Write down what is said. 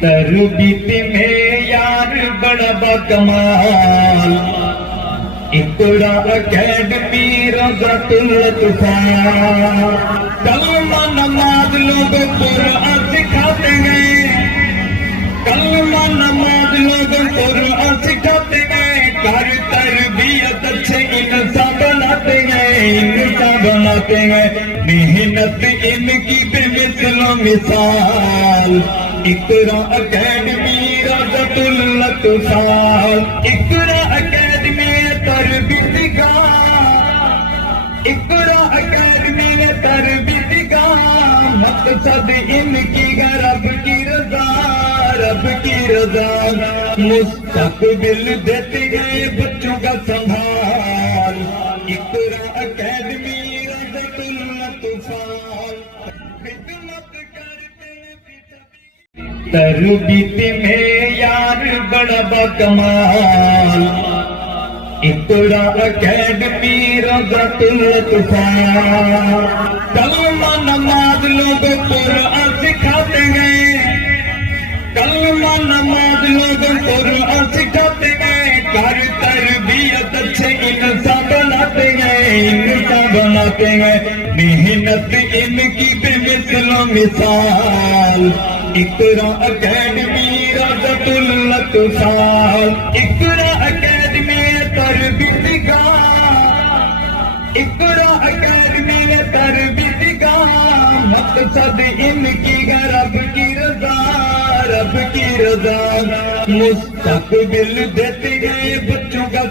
تربیت میں یار بڑا بکمال اقرا اکیڈمی روضۃ الاطفال کلمہ نماز لوگ قرآن سکھاتے ہیں کلمہ نماز لوگ قرآن سکھاتے ہیں گھر تربیت اچھے انسان بناتے ہیں محنت ان کی بے مثل و مثال اقرا اکیڈمی روضۃ الاطفال اقرا اکیڈمی تربیت گاہ اقرا اکیڈمی تربیت گاہ مقصد ان کی رب کی رضا مستقبل دیتے ہیں بچوں کا سنبھال اقرا اکیڈمی روضۃ الاطفال خدمت کرتے ہیں تربیت میں یار بڑا بکمال اقرا اکیڈمی روضۃ الاطفال کلمہ نماز لوگ قرآن سکھاتے ہیں کلمہ نماز لوگ قرآن سکھاتے ہیں گھر تربیت اچھے انسان بناتے ہیں محنت ان کی بے مثل و مثال اقرا اکیڈمی روضۃ الاطفال اقرا اکیڈمی تربیت گاہ اقرا اکیڈمی تربیت گاہ مقصد ان کی رب کی رضا مستقبل دیتے ہیں بچوں کا